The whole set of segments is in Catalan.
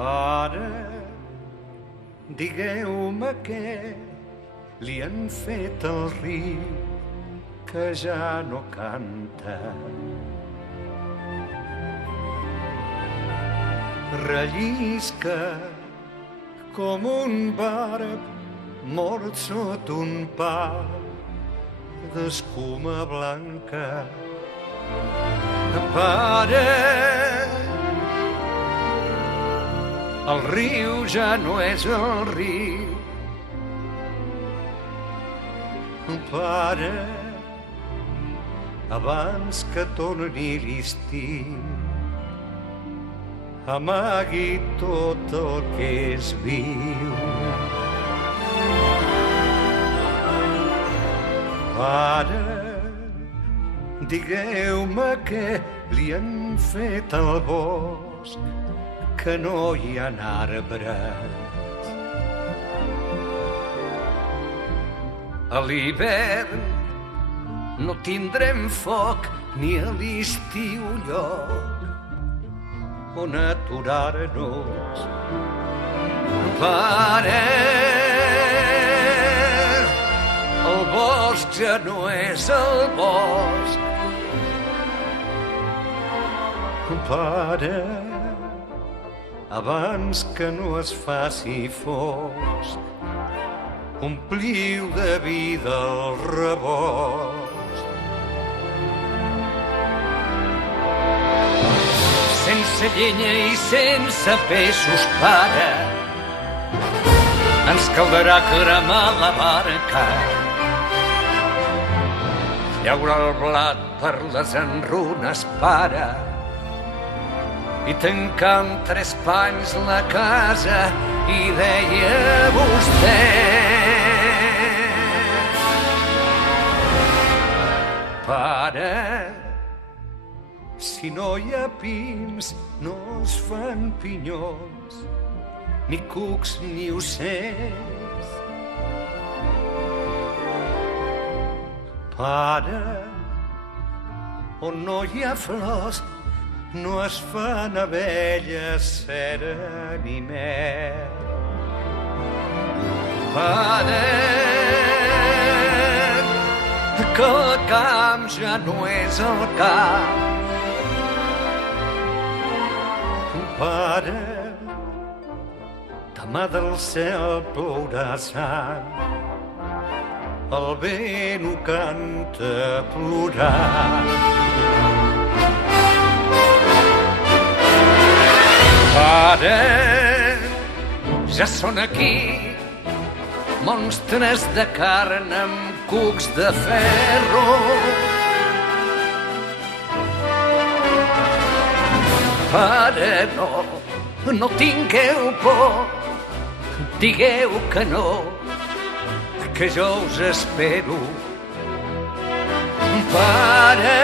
Pare, digueu-me què li han fet al riu que ja no canta. Rellisca com un barb mort sota un pal d'escuma blanca. Pare, el riu ja no és el riu. Pare, abans que torni l'estiu, amagui tot el que és viu. Pare, digueu-me què li han fet al bosc, que no hi ha arbres. A l'hivern no tindrem foc ni a l'estiu lloc on aturar-nos. Pare, el bosc ja no és el bosc. Pare, abans que no es faci fosc, ompliu de vida el rebost. Sense llenya i sense peixos, pare, ens caldrà cremar la barca, llaurar el blat per les enrunes, pare, i tancar amb 3 panys la casa. I deia vostè, pare, si no hi ha pins no es fan pinyons, ni cucs ni ocells. Pare, on no hi ha flors no es fan abelles, cera ni mel. Pare, que el camp ja no és el camp. Pare, demà del cel plourà sang, el vent ho canta plorant. Pare, ja són aquí monstres de carn amb cucs de ferro. Pare, no tingueu por, digueu que no, que jo us espero. Pare,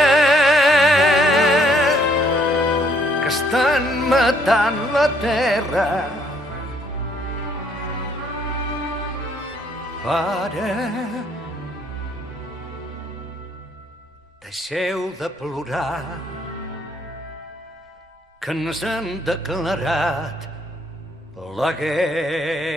que estan matant la terra. Pare, deixeu de plorar, que ens han declarat la guerra.